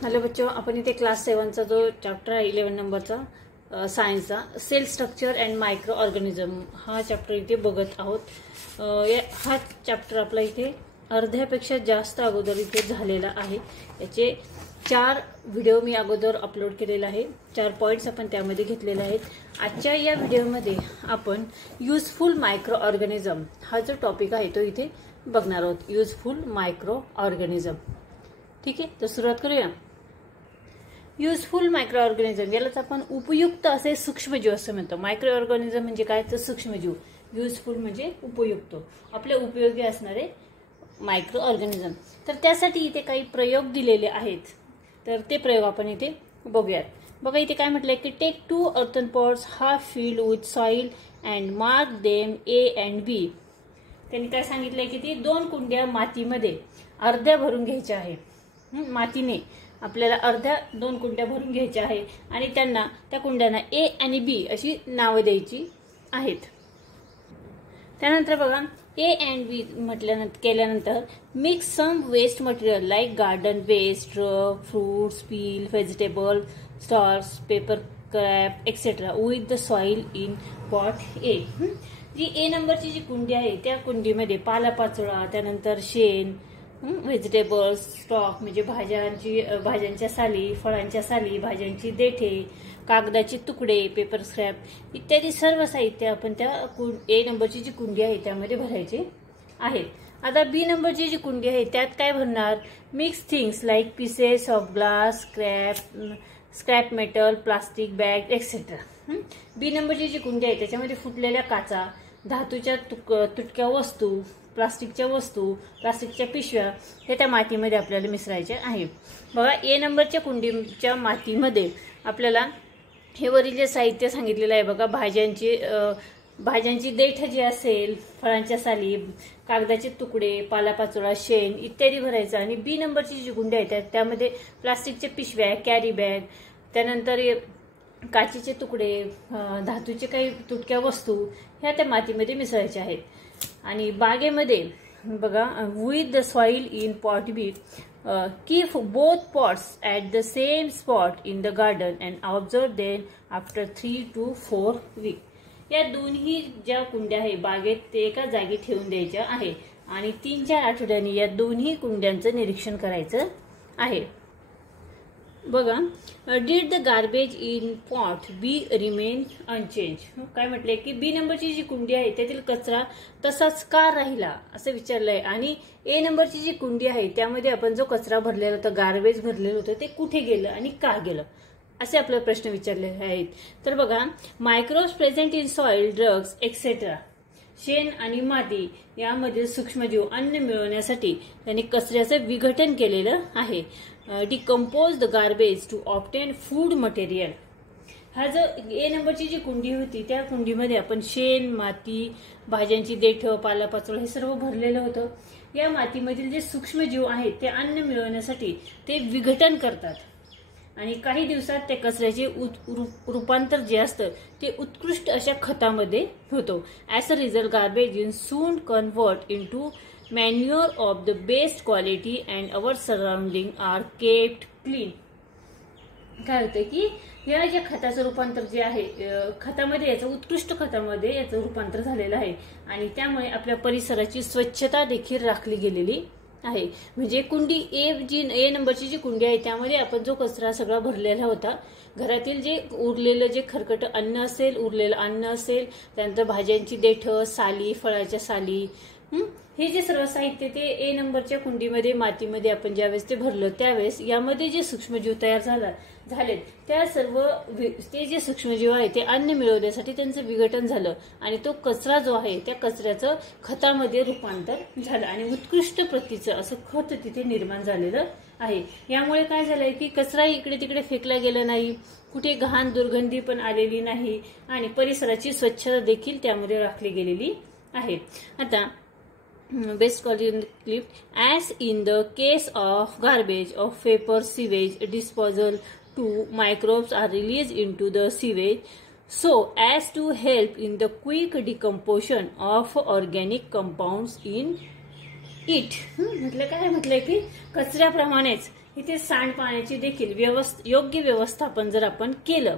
Hello बच्चों, अपन इथे class 7चा जो चॅप्टर आहे 11 नंबरचा सायन्सचा cell structure and microorganism हा चॅप्टर इथे बघत आहोत। हा चॅप्टर आपला इथे अर्ध्यापेक्षा जास्त अगोदर इथे झालेला आहे। याचे 4 व्हिडिओ मी अगोदर अपलोड केलेला आहे। 4 पॉइंट्स आपण त्यामध्ये घेतलेले आहेत। आजच्या या व्हिडिओमध्ये आपण युजफुल मायक्रो ऑर्गॅनिझम हा जो टॉपिक आहे तो इथे बघणार आहोत। युजफुल मायक्रो ऑर्गॅनिझम, ठीक आहे, तर सुरुवात करूया। युजफुल मायक्रो ऑर्गॅनिझम यालाच आपण उपयुक्त असे सूक्ष्मजीव असं म्हणतो। मायक्रो ऑर्गॅनिझम म्हणजे काय, तर सूक्ष्मजीव। युजफुल म्हणजे उपयुक्त, आपले उपयोगी असणारे मायक्रो ऑर्गॅनिझम। तर त्यासाठी इथे काही प्रयोग दिलेले आहेत, तर ते प्रयोग आपण इथे बघूयात। बघा इथे काय म्हटलंय की take 2 earthen pots half filled with soil and mark them A and B। त्यांनी काय सांगितलंय की ती 2 कुंड्या मातीमध्ये अर्ध्या भरून घ्यायच्या आहे। मातीने आपल्याला अर्ध्या 2 कुंड्या भरून घ्यायच्या आहे आणि त्यांना त्या कुंड्यांना ए आणि बी अशी नावे द्यायची आहेत। त्यानंतर बघा ए अँड बी केल्यानंतर mix some waste material like garden waste, fruits, peel, vegetable, stores, paper scrap etcetera with the soil in pot A. जी ए नंबरची जी कुंडी आहे त्या कुंडीमध्ये पालापाचोळा, त्यानंतर शेण, व्हेजिटेबल्स, स्टॉक म्हणजे भाज्यांच्या साली, फळांच्या साली, भाज्यांची देठे, कागदाचे तुकडे, पेपर स्क्रॅप इत्यादी सर्व साहित्य आपण त्या ए नंबरची जी कुंडी आहे त्यामध्ये भरायचे आहे। आता बी नंबरची जी कुंडी आहे त्यात काय भरणार, mix things like pieces of glass, scrap metal, plastic bag etcetera. B नंबरची जी कुंडी आहे त्याच्यामध्ये फुटलेल्या काचा, धातूच्या तुटक्या वस्तू, प्लास्टिकच्या वस्तू, प्लास्टिकच्या पिशव्या हे त्या मातीमध्ये आपल्याला मिसळायचे आहे। बघा ए नंबरच्या कुंडीच्या मातीमध्ये आपल्याला हे वरील जे साहित्य सांगितलेलं आहे बघा, भाज्यांची देठ जी असेल, फळांच्या साली, कागदाचे तुकडे, पालापाचोळा, शेण इत्यादी भरायचं। आणि बी नंबरची जी कुंडी आहे त्यामध्ये प्लास्टिकच्या पिशव्या, कॅरी बॅग, त्यानंतर काचेचे तुकडे, धातूचे काही तुटक्या वस्तू ह्या त्या मातीमध्ये मिसळायच्या आहेत। आणि बागेमध्ये बघा with the soil in pot be keep both pots at the same spot in the garden and observe them after 3 to 4 weeks। या दोन्ही ज्या कुंड्या आहे बागेत ते एका जागी ठेवून द्यायच्या आहे आणि 3-4 आठवड्यांनी या दोन्ही कुंड्यांचं निरीक्षण करायचं आहे। बघा did the garbage in pot be remain unchange. काय म्हटलंय की बी नंबरची जी कुंडी आहे त्यातील कचरा तसाच का राहिला असं विचारलंय। आणि ए नंबरची जी कुंडी आहे त्यामध्ये आपण जो कचरा भरलेला होता, गार्बेज भरलेलं होतं, ते कुठे गेलं आणि का गेलं असे आपल्याला प्रश्न विचारलेले आहेत। तर बघा microbes present in soil, drugs etcetera. शेण आणि माती यामधील सूक्ष्मजीव अन्न मिळवण्यासाठी त्यांनी कचऱ्याचं विघटन केलेलं आहे। Decompose the garbage to obtain food material. हा जो ए नंबरची जी कुंडी होती त्या कुंडीमध्ये आपण शेण, माती, भाज्यांची देठ, पालापाचोळा हे सर्व भरलेलं होतं। या मातीमधील जे सूक्ष्मजीव आहेत ते अन्न मिळवण्यासाठी ते विघटन करतात आणि काही दिवसात त्या कचऱ्याचे रूपांतर जे असतं ते उत्कृष्ट अशा खतामध्ये होतो। As a result garbage in soon convert into manure of the best quality and our surrounding are kept clean। काय होतं की या ज्या खताचं रूपांतर जे आहे खतामध्ये, याचं उत्कृष्ट खतामध्ये याचं रूपांतर झालेलं आहे आणि त्यामुळे आपल्या परिसराची स्वच्छता देखील राखली गेलेली आहे। म्हणजे कुंडी ए नंबरची जी कुंडी आहे त्यामध्ये आपण जो कचरा सगळा भरलेला होता, घरातील जे उरलेलं जे खरकट अन्न असेल, उरलेलं अन्न असेल, त्यानंतर भाज्यांची देठ, साली, फळाच्या साली, हे जे सर्व साहित्य ते ए नंबरच्या कुंडीमध्ये मातीमध्ये आपण ज्यावेळेस ते भरलं त्यावेळेस यामध्ये जे सूक्ष्मजीव तयार झालेत त्या सर्व ते जे सूक्ष्मजीव आहे ते अन्न मिळवण्यासाठी त्यांचं विघटन झालं आणि तो कचरा जो आहे त्या कचऱ्याचं खतामध्ये रूपांतर झालं आणि उत्कृष्ट प्रतीचं असं खत तिथे निर्माण झालेलं आहे। यामुळे काय झालंय की कचरा इकडे तिकडे फेकला गेला नाही, कुठे घाण दुर्गंधी पण आलेली नाही आणि परिसराची स्वच्छता देखील त्यामध्ये राखली गेलेली आहे। आता best clip, as in the case of garbage of paper sewage disposal, 2 microbes are released into the sewage so as to help in the quick decomposition of organic compounds in it म्हटलं काय म्हटलंय की कचऱ्याप्रमाणेच इथे सांडपाण्याची देखील योग्य व्यवस्थापन जर आपण केलं,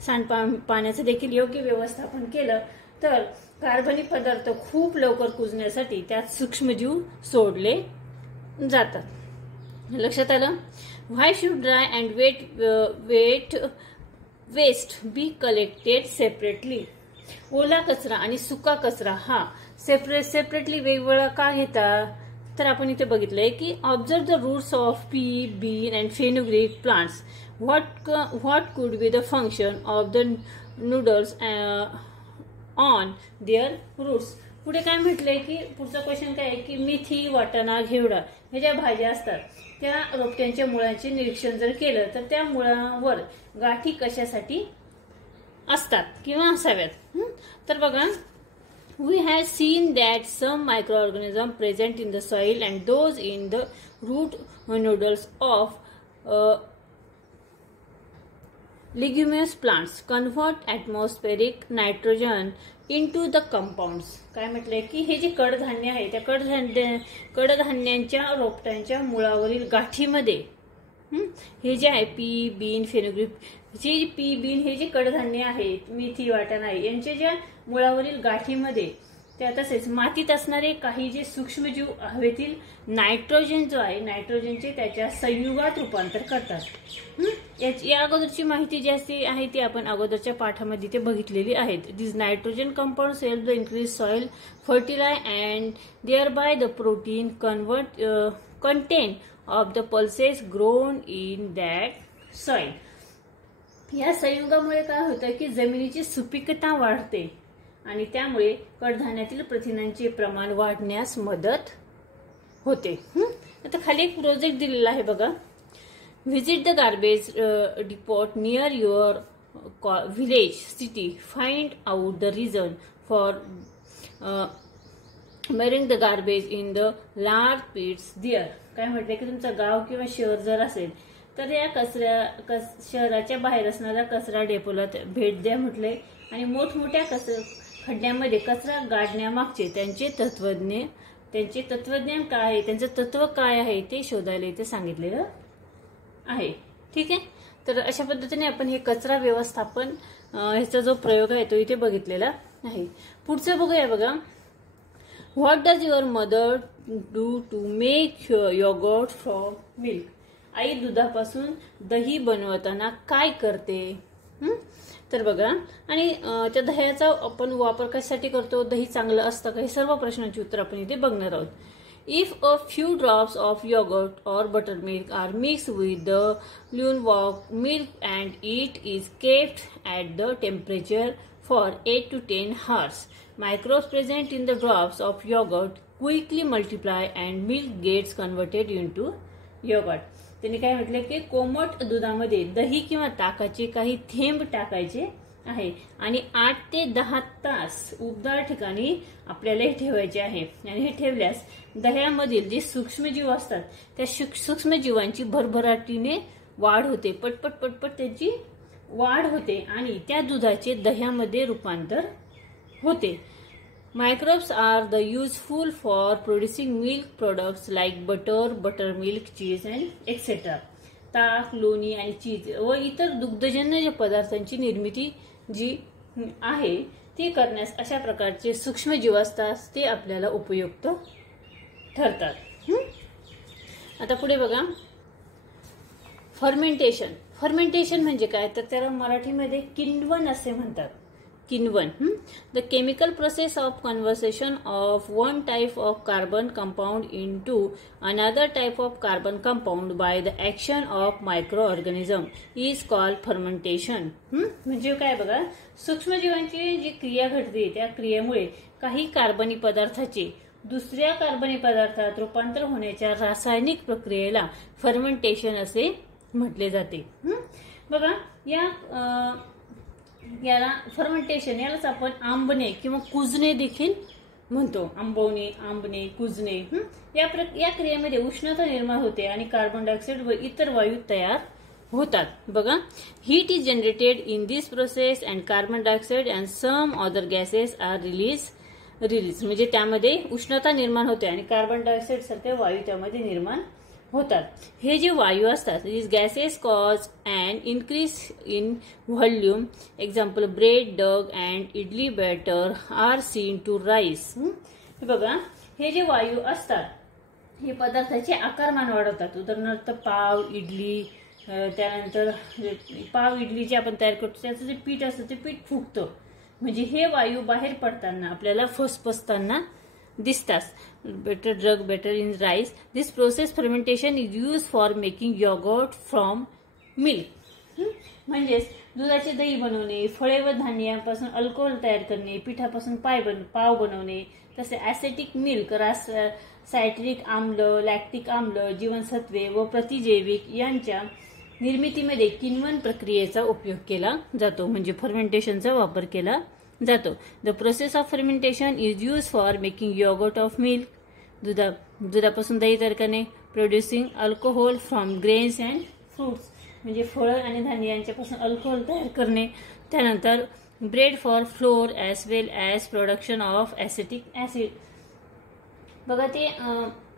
सांडपाण्याचं देखील योग्य व्यवस्थापन केलं तर कार्बनिक पदार्थ खूप लवकर कुजण्यासाठी त्यात सूक्ष्मजीव सोडले जातात. लक्षात आलं? Why should dry and waste be collected separately? ओला कचरा आणि सुका कचरा हा सेपरेटली वेगवेगळा का घेतात? तर आपण इथे बघितलंय की observe the roots of pea, bean and fenugreek plants. What could be the function of the noodles on their roots? पुढे काय म्हटलंय की पुढचा क्वेश्चन काय आहे की मेथी, वाटाणा, घेवडा ह्या ज्या भाज्या असतात त्या रोपट्यांच्या मुळांचे निरीक्षण जर केलं तर त्या मुळांवर गाठी कशासाठी असतात किंवा असाव्यात? तर बघा, we have seen that some microorganisms present in the soil and those in the root nodules of leguminous plants convert atmospheric nitrogen into the compounds. काय म्हटलंय की हे जे कडधान्य आहे त्या कडधान्यांच्या रोपट्यांच्या मुळावरील गाठीमध्ये हे जे आहे पी, बीन, फेनुग्रीक, जे पी, बीन हे जे कडधान्य आहेत, मेथी, वाटाणा आहे यांच्या ज्या मुळावरील गाठीमध्ये त्या तसेच मातीत असणारे काही जे सूक्ष्मजीव हवेतील नायट्रोजन जो आहे नायट्रोजनचे त्याच्या संयुगात रूपांतर करतात. या अगोदरची माहिती जी आहे ती आपण अगोदरच्या पाठामध्ये ते बघितलेली आहेत. This nitrogen compounds help the increase soil fertility and thereby the protein content of the pulses grown in that soil. या संयुगामुळे काय होतं की जमिनीची सुपीकता वाढते आणि त्यामुळे कडधान्यातील प्रथिनांचे प्रमाण वाढण्यास मदत होते. आता खाली एक प्रोजेक्ट दिलेला आहे बघा. Visit the garbage depot near your village city. Find out the reason for burying the garbage in the large pits there. काय म्हटलंय की तुमचं गाव किंवा शहर जर असेल तर या शहराच्या बाहेर असणाऱ्या कचरा डेपोला भेट द्या म्हटलंय आणि मोठमोठ्या खड्ड्यामध्ये कचरा गाडण्यामागचे त्यांचे तत्वज्ञान काय आहे, त्यांचं तत्व काय आहे ते शोधायला इथे सांगितलेलं आहे. ठीक आहे, तर अशा पद्धतीने आपण हे कचरा व्यवस्थापन ह्याचा जो प्रयोग आहे तो इथे बघितलेला आहे. पुढचं बघूया बघा. What does your mother do to make yoghurt from milk? आई दुधापासून दही बनवताना काय करते? तर बघा, आणि त्या दह्याचा आपण वापर कशासाठी करतो, दही चांगलं असतं का, हे सर्व प्रश्नांची उत्तर आपण इथे बघणार आहोत. If a few drops of yoghurt और buttermilk are mix with the lukewarm milk and it is kept at the temperature for 8 to 10 hours. Microbes present in the drops of yogurt quickly multiply and milk gets converted into yogurt. त्यांनी काय म्हटलं की कोमट दुधामध्ये दही किंवा ताकाचे काही थेंब टाकायचे आहे आणि 8 ते 10 तास उबदार ठिकाणी आपल्याला हे ठेवायचे आहे. आणि हे ठेवल्यास दह्यामधील जे सूक्ष्मजीव असतात त्या सूक्ष्मजीवांची भरभराटीने वाढ होते, पटपट पटपट त्याची वाढ होते आणि त्या दुधाचे दह्यामध्ये रूपांतर होते. Microbes are the useful for producing milk products like butter, buttermilk, cheese and etcetera. ताक, लोणी आणि चीज व इतर दुग्धजन्य ज्या पदार्थांची निर्मिती जी आहे ती करण्यास अशा प्रकारचे सूक्ष्मजीव असतात ते आपल्याला उपयुक्त ठरतात. आता पुढे बघा, फर्मेंटेशन. फर्मेंटेशन म्हणजे काय, तर त्याला मराठीमध्ये किण्वन असे म्हणतात. किण्वन, the chemical process of conversation of one type of carbon compound into another type of carbon compound by the action of micro organism is called fermentation. म्हणजे काय बघा, सूक्ष्मजीवांची जी क्रिया घडते त्या क्रियेमुळे काही कार्बनी पदार्थाचे दुसऱ्या कार्बनी पदार्थात रूपांतर होण्याच्या रासायनिक प्रक्रियेला फर्मेंटेशन असे म्हटले जाते. बघा, याला फर्मेंटेशन, यालाच आपण आंबणे किंवा कुजणे देखील म्हणतो. आंबवणे, आंबणे, कुजणे. या क्रियेमध्ये उष्णता निर्माण होते आणि कार्बन डायऑक्साईड व इतर वायू तयार होतात. बघा, heat is generated in this process and carbon dioxide and some other gases are release. म्हणजे त्यामध्ये उष्णता निर्माण होते आणि कार्बन डायऑक्साईड सारखे वायू त्यामध्ये निर्माण होतात. हे जे वायू असतात these gases cause an increase in volume. Example, bread, dough and idli batter are seen to rise. हे बघा, हे जे वायू असतात हे पदार्थाचे आकारमान वाढवतात. उदाहरणार्थ पाव, इडली, त्यानंतर पाव इडली जे आपण तयार करतो त्याचं जे पीठ असतं ते पीठ फुगतं. म्हणजे हे वायू बाहेर पडताना आपल्याला फसफसताना दिसतात. Batter drug batter in rice. This process fermentation is use for making yoghurt from milk. म्हणजेच दुधाचे दही बनवणे, फळे व धान्यांपासून अल्कोहोल तयार करणे, पिठापासून पाव बनवणे, तसे ॲसेटिक मिल्क, सायट्रिक आम्ल, लॅक्टिक आम्ल, जीवनसत्वे व प्रतिजैविक यांच्या निर्मितीमध्ये किण्वन प्रक्रियेचा उपयोग केला जातो. म्हणजे फर्मेंटेशनचा वापर केला जातो. The process of fermentation is use for making yoghurt of milk. दुधापासून दही तयार करणे. Producing alcohol from grains and fruits. म्हणजे फळं आणि धान्य यांच्यापासून अल्कोहोल तयार करणे. त्यानंतर bread for flour as well as production of acetic acid. बघा, ते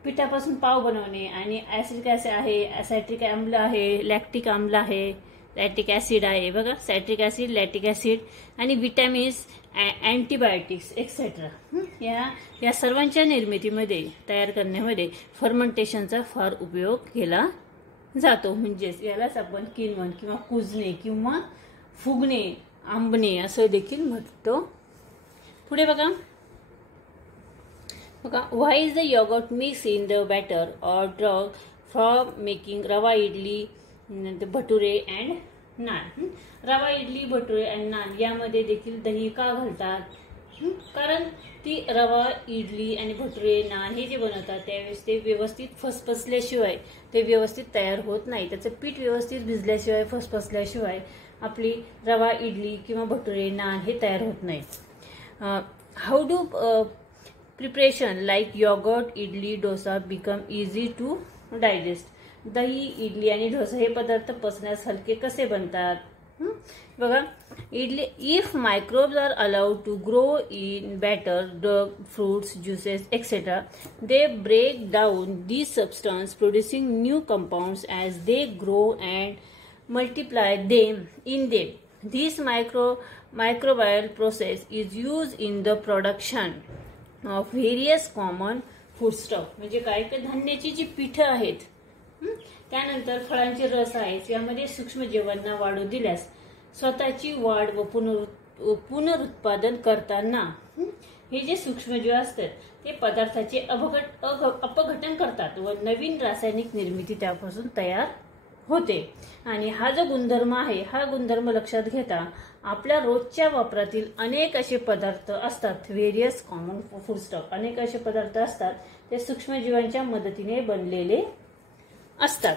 पिठापासून पाव बनवणे आणि ॲसिडिक ॲसिड आहे, सायट्रिक आम्ल आहे, लॅक्टिक आम्ल आहे, लॅक्टिक ॲसिड आहे. बघा, सायट्रिक ॲसिड, लॅक्टिक ॲसिड आणि विटॅमिन्स, अँटीबायोटिक्स एक्सेट्रा. या सर्वांच्या निर्मितीमध्ये तयार करण्यामध्ये फर्मेंटेशनचा फार उपयोग केला जातो. म्हणजेच यालाच आपण किण्वन किंवा कुजणे किंवा फुगणे, आंबणे असं देखील म्हणतो. पुढे बघा, why is the yogurt mixed in the batter or drug for making रवा इडली, भटुरे अँड नान. रवा इडली, भटुरे अँड नान यामध्ये देखील दही का घालतात? कारण ती रवा इडली आणि भटुरे नान हे जे बनवतात त्यावेळेस ते व्यवस्थित फसफसल्याशिवाय ते व्यवस्थित तयार होत नाही. त्याचं पीठ व्यवस्थित भिजल्याशिवाय, फसफसल्याशिवाय आपली रवा इडली किंवा भटुरे नान हे तयार होत नाही. How do preparation like yoghurt, idli, dosa become easy to digest. दही, इडली आणि डोसा हे पदार्थ पचण्यास हलके कसे बनतात? बघा, idli if microbes are allowed to grow in batter, drug, fruits, juices etcetera, they break down these substance producing new compounds as they grow and multiply them in them. This microbial process is used in the production of various common foodstuff. म्हणजे काय तर धान्याची जी पीठं आहेत, त्यानंतर फळांचे रस आहेत, यामध्ये सूक्ष्मजीवांना वाढू दिल्यास स्वतःची वाढ व पुनरुत्पादन करताना हे जे सूक्ष्मजीव असतात ते पदार्थाचे अपघटन करतात व नवीन रासायनिक निर्मिती त्यापासून तयार होते. आणि हा जो गुणधर्म आहे, हा गुणधर्म लक्षात घेता आपल्या रोजच्या वापरातील अनेक असे पदार्थ असतात, व्हेरियस कॉमन फूडस्टॉक, अनेक असे पदार्थ असतात ते सूक्ष्मजीवांच्या मदतीने बनलेले असतात.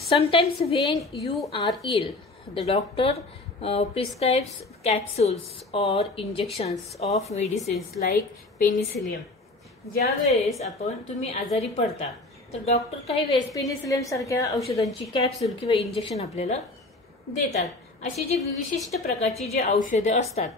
Sometimes when you are ill the doctor prescribes capsules or injections of medicines like penicillium. ज्या वेळेस तुम्ही आजारी पडता तर डॉक्टर काही वेळेस पेनिसिलियम सारख्या औषधांची कॅप्सूल किंवा इंजेक्शन आपल्याला देतात. अशी जी विशिष्ट प्रकारची जी औषधे असतात,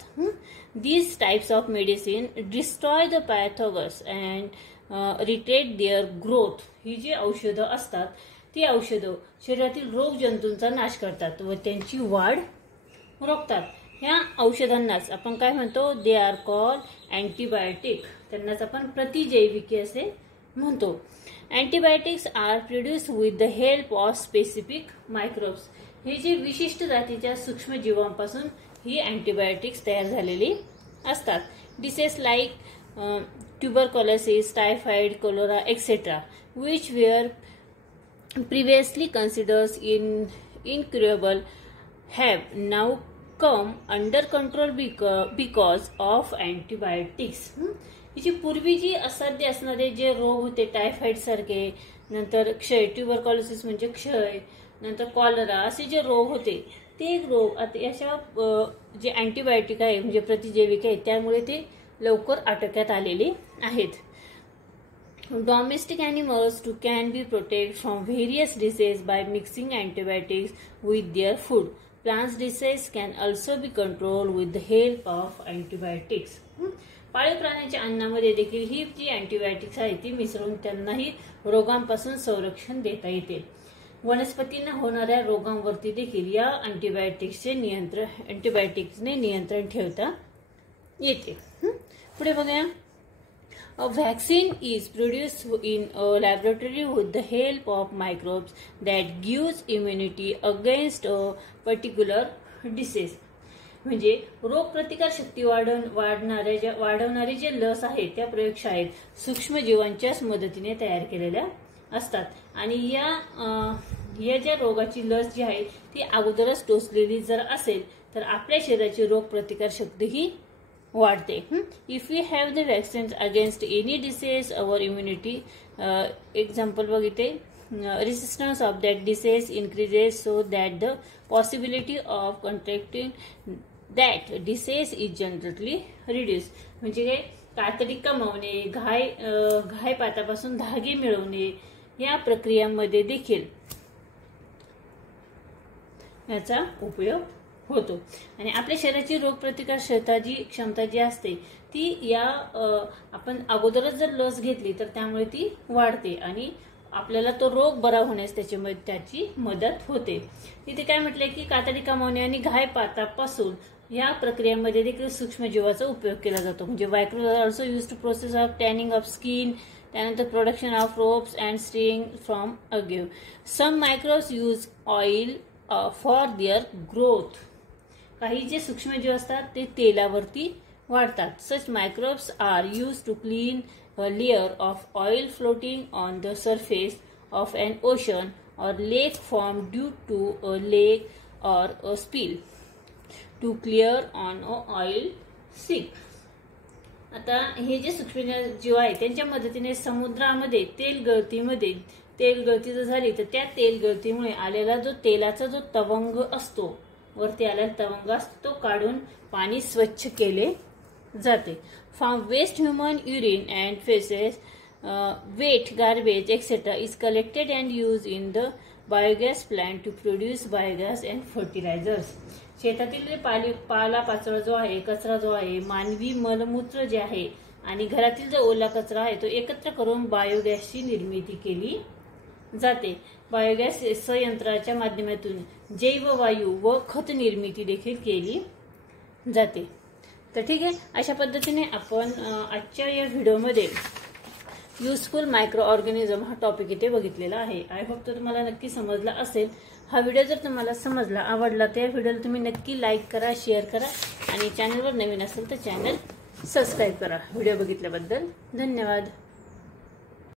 these types of medicine destroy the pathogens and retard their growth. ही जी औषधं असतात ती औषधं शरीरातील रोग जंतूंचा नाश करतात व त्यांची वाढ रोखतात. ह्या औषधांनाच आपण काय म्हणतो? They are call antibiotic. त्यांनाच आपण प्रतिजैविके असे म्हणतो. Antibiotics are produced with the help of specific microbes. हे जे विशिष्ट जातीच्या सूक्ष्मजीवांपासून ही अँटीबायोटिक्स तयार झालेली असतात. Diseases like tuberculosis, typhoid, cholera etcetera which were previously considered incurable have now come under control because of antibiotics. जी पूर्वी जी असाध्य असणारे जे रोग होते, टायफॉइड सारखे, नंतर क्षय, ट्युबरक्युलोसिस म्हणजे क्षय, नंतर कॉलरा असे जे रोग होते ते रोग आता याच्या जे अँटीबायोटिक आहे म्हणजे प्रतिजैविक आहे त्यामुळे ते लवकर आटोक्यात आलेले आहेत. Domestic animals too can be protected from various diseases by mixing antibiotics with their food. Plants disease can also be controlled with the help of antibiotics. पाळीव प्राण्यांच्या अन्नामध्ये देखील ही जी अँटीबायोटिक्स आहे ती मिसळून त्यांनाही रोगांपासून संरक्षण देता येते. वनस्पतींना होणाऱ्या रोगांवरती देखील या अँटीबायोटिक्सने नियंत्रण ठेवता येते. पुढे बघूया. A vaccine is produced in a laboratory with the help of microbes that gives immunity against a particular disease. म्हणजे रोगप्रतिकार शक्ती वाढवणारे जे लस आहेत त्या प्रयोगशाळेत सूक्ष्मजीवांच्याच मदतीने तयार केलेल्या असतात. आणि या ज्या रोगाची लस जी आहे ती अगोदरच टोचलेली जर असेल तर आपल्या शरीराची रोगप्रतिकार शक्ती ही वाढते. If we have the vaccines against any disease our immunity example बघिते resistance of that disease increases so that the possibility of contracting that disease is generally reduce. म्हणजे काय, कातडी कमावणे, घायपातापासून धागे मिळवणे या प्रक्रियांमध्ये देखील याचा उपयोग होतो. आणि आपल्या शरीराची रोगप्रतिकार क्षमता जी असते ती आपण अगोदरच जर लस घेतली तर त्यामुळे ती वाढते आणि आपल्याला तो रोग बरा होण्यास त्याची मदत होते. इथे काय म्हटलंय की कातडी कमावणे आणि घायपातापासून या प्रक्रियेमध्ये देखील सूक्ष्मजीवाचा उपयोग केला जातो. म्हणजे micro also use to process of tanning of skin, त्यानंतर production of ropes and string from agave. Some microbes use oil for their growth. काही जे सूक्ष्मजीव असतात ते तेलावरती वाढतात. Such microbes are use to clean a layer of oil floating on the surface of an ocean or lake formed due to a leak or a spill to clear on a oil slick. आता हे जे सूक्ष्मजीव आहे त्यांच्या मदतीने समुद्रामध्ये तेल गळती जर झाली तर त्या तेल गळतीमुळे आलेला जो तेलाचा जो तवंग असतो, वरती आलेला तवंग असतो, तो काढून पाणी स्वच्छ केले जाते. From waste human urine and faeces, waste, garbage, etc. is collected and used in the biogas plant to produce biogas and fertilizers. शेतातील जे पालापाचोळा जो आहे, कचरा जो आहे, मानवी मलमूत्र जे आहे आणि घरातील जो ओला कचरा आहे तो एकत्र करून बायोगॅसची निर्मिती केली जाते. बायोगॅस संयंत्राच्या माध्यमातून जैववायू व खत निर्मिती देखील केली जाते. तर ठीक आहे, अशा पद्धतीने आपण आजच्या या व्हिडिओमध्ये युजफुल मायक्रो ऑर्गॅनिझम हा टॉपिक इथे बघितलेला आहे. आय होप तो तुम्हाला नक्की समजला असेल. हा व्हिडिओ जर तुम्हाला समजला, आवडला तर या व्हिडिओला तुम्ही नक्की लाईक करा, शेअर करा आणि चॅनलवर नवीन असेल तर चॅनल सबस्क्राईब करा. व्हिडिओ बघितल्याबद्दल धन्यवाद.